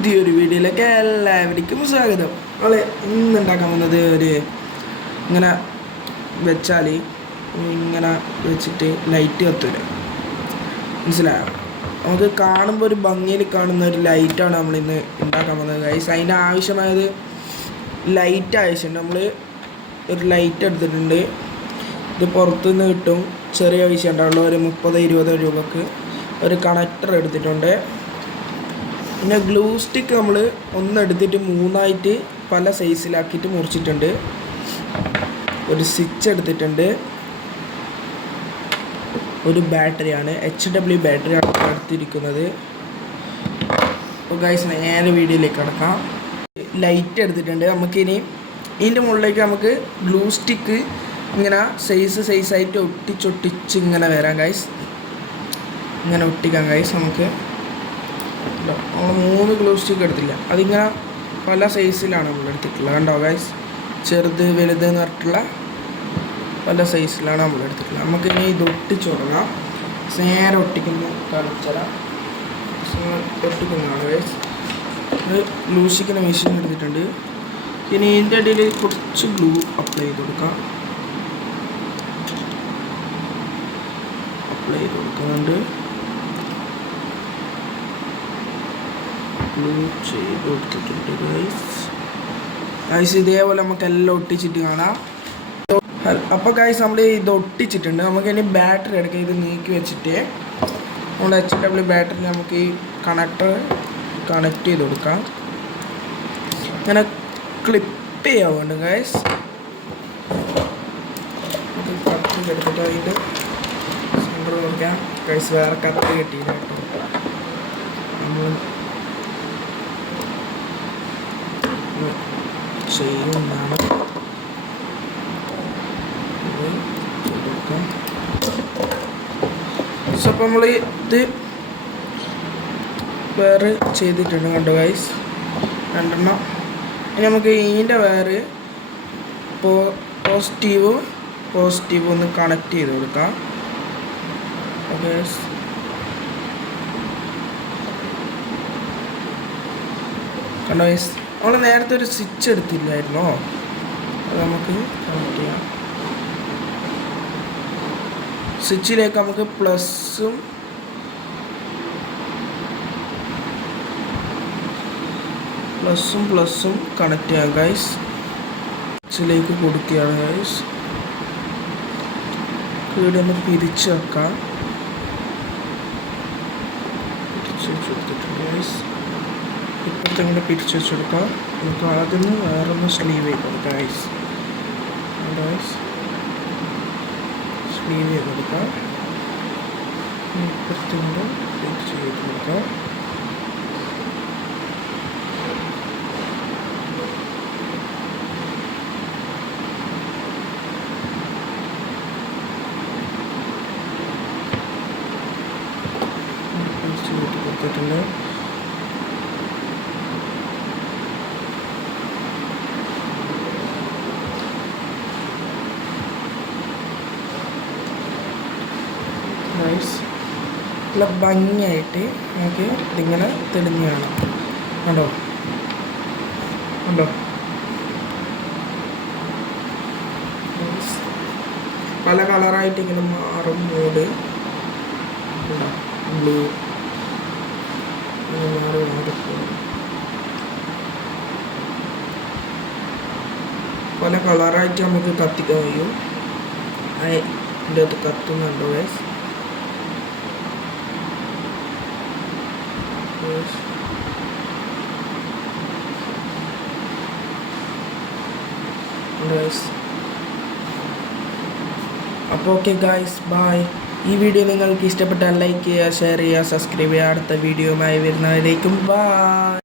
പുതിയൊരു വീഡിയോയിലേക്ക് എല്ലാവർക്കും സ്വാഗതം. നമ്മൾ ഇന്നുണ്ടാക്കാൻ പോകുന്നത് ഇങ്ങനെ വെച്ചാൽ ഇങ്ങനെ വെച്ചിട്ട് ലൈറ്റ് കത്തൂല, മനസ്സിലായോ? നമുക്ക് കാണുമ്പോൾ ഒരു ഭംഗിയിൽ കാണുന്ന ഒരു ലൈറ്റാണ് നമ്മളിന്ന് ഉണ്ടാക്കാൻ പോകുന്നത് ഗൈസ്. അതിൻ്റെ ആവശ്യമായത് ലൈറ്റ് ആവശ്യമുണ്ട്. നമ്മൾ ഒരു ലൈറ്റ് എടുത്തിട്ടുണ്ട്. ഇത് പുറത്തുനിന്ന് കിട്ടും, ചെറിയ പൈസ ഉണ്ടാവുള്ളൂ. ഒരു 30-20 രൂപക്ക് ഒരു കണക്ടർ എടുത്തിട്ടുണ്ട്. പിന്നെ ഗ്ലൂ സ്റ്റിക്ക് നമ്മൾ ഒന്നെടുത്തിട്ട് 3ആയിട്ട് പല സൈസിലാക്കിയിട്ട് മുറിച്ചിട്ടുണ്ട്. ഒരു സ്വിച്ച് എടുത്തിട്ടുണ്ട്. ഒരു ബാറ്ററിയാണ്, HW ബാറ്ററിയാണ് എടുത്തിരിക്കുന്നത്. അപ്പോൾ ഗൈസ് നേരെ വീഡിയോയിലേക്ക് കിടക്കാം. ലൈറ്റ് എടുത്തിട്ടുണ്ട്. നമുക്കിനി ഇതിൻ്റെ മുകളിലേക്ക് നമുക്ക് ഗ്ലൂ സ്റ്റിക്ക് ഇങ്ങനെ സൈസായിട്ട് ഒട്ടിച്ചൊട്ടിച്ച് ഇങ്ങനെ വരാം ഗൈസ്. ഇങ്ങനെ ഒട്ടിക്കാം ഗൈസ്. നമുക്ക് നമ്മൾ 3 ഗ്ലൂ സ്റ്റിക്ക് എടുത്തില്ല, അതിങ്ങനെ പല സൈസിലാണ് നമ്മൾ എടുത്തിട്ടുള്ളത്. കണ്ടോ ഗൈസ്, ചെറുത് വലുത് എന്ന് പറഞ്ഞിട്ടുള്ള പല സൈസിലാണ് നമ്മൾ എടുത്തിട്ടുള്ളത്. നമുക്കിനി ഇത് ഒട്ടിച്ച് തുടങ്ങാം. നേരെ ഒട്ടിക്കുന്ന കളിച്ചരാം. ഒട്ടിക്കുന്നതാണ് ഗൈസ്. ഇത് ഗ്ലൂ സ്റ്റിക്കിൻ്റെ മെഷീൻ എടുത്തിട്ടുണ്ട്. ഇനി ഇതിൻ്റെ ഇടയിൽ കുറച്ച് ഗ്ലൂ അപ്ലൈ ചെയ്ത് കൊടുക്കാം. അപ്ലൈ ചെയ്ത് കൊടുക്കുന്നുണ്ട്. ചെയ്ത് കൊടുത്തിട്ടുണ്ട് ഗൈസ്. ഇതേപോലെ നമുക്ക് എല്ലാം ഒട്ടിച്ചിട്ട് കാണാം. അപ്പോൾ ഗൈസ് നമ്മൾ ഇത് ഒട്ടിച്ചിട്ടുണ്ട്. നമുക്കിനി ബാറ്ററി എടുക്കാം. ഇത് നീക്കി വെച്ചിട്ട് നമ്മുടെ HW ബാറ്ററി നമുക്ക് ഈ കണക്ടർ കണക്ട് ചെയ്ത് കൊടുക്കാം. ഇങ്ങനെ ക്ലിപ്പ് ചെയ്യാൻ വേണ്ട ഗൈസ്. കത്തി എടുത്തിട്ട് അതിൻ്റെ സെൻറ്റർ നോക്കാം ഗൈസ്. വേറെ കത്തി കിട്ടിയില്ല കേട്ടോ. നമ്മൾ ചെയ്യുന്നതാണ്. അപ്പോൾ നമ്മൾ ഇത് വേറെ ചെയ്തിട്ടുണ്ട് കണ്ടോ ഗൈസ്, 2 ഇനി നമുക്ക് ഇതിൻ്റെ വേറെ പോസിറ്റീവ് ഒന്ന് കണക്ട് ചെയ്ത് കൊടുക്കാം. ഓക്കെ, കണ്ടോ ഗൈസ്. നമ്മൾ നേരത്തെ ഒരു സ്വിച്ച് എടുത്തില്ലായിരുന്നോ, അത് നമുക്ക് കണക്ട് ചെയ്യാം. സ്വിച്ചിലേക്ക് നമുക്ക് പ്ലസ്സും കണക്ട് ചെയ്യാം ഗൈസ്. സ്വിച്ചിലേക്ക് കൊടുക്കുകയാണ് ഗൈസ്. ഇവിടെ ഒന്ന് പിരിച്ച് വെക്കാം. പിരിച്ച് വെച്ച് കൊടുത്തിട്ടുണ്ട് ഗൈസ്. ഇപ്പോഴത്തെ ഇങ്ങനെ പിരിച്ച് വെച്ചെടുക്കാം. നമുക്ക് ആദ്യം വേറൊന്ന് സ്ലീവ് ചെയ്ത് കൊടുക്കാം ഗൈസ്. സ്ലീവ് ചെയ്ത് കൊടുക്കാം. ഇപ്പോഴത്തെ കൂടെ പിരിച്ച് ചെയ്ത് കൊടുക്കാം. പിരിച്ച് ചെയ്ത് കൊടുത്തിട്ടുണ്ട്. നല്ല ഭംഗിയായിട്ട് നമുക്ക് ഇതിങ്ങനെ തെളിഞ്ഞ് കാണാം. കണ്ടോ പല കളറായിട്ട് ഇങ്ങനെ മാറും. മൂഡ് ബ്ലൂ പല കളറായിട്ട് നമുക്ക് കത്തിക്കാൻ കഴിയും. ഇതിൻ്റെ അകത്ത് കത്തുന്നുണ്ടോ ഗൈസ്? അപ്പോൾ ഓക്കെ ഗൈസ്, ബൈ. ഈ വീഡിയോ നിങ്ങൾക്ക് ഇഷ്ടപ്പെട്ടാൽ ലൈക്ക് ചെയ്യുക, ഷെയർ ചെയ്യുക, സബ്സ്ക്രൈബ് ചെയ്യുക. അടുത്ത വീഡിയോയുമായി വരുന്നവരേക്കും ബൈ.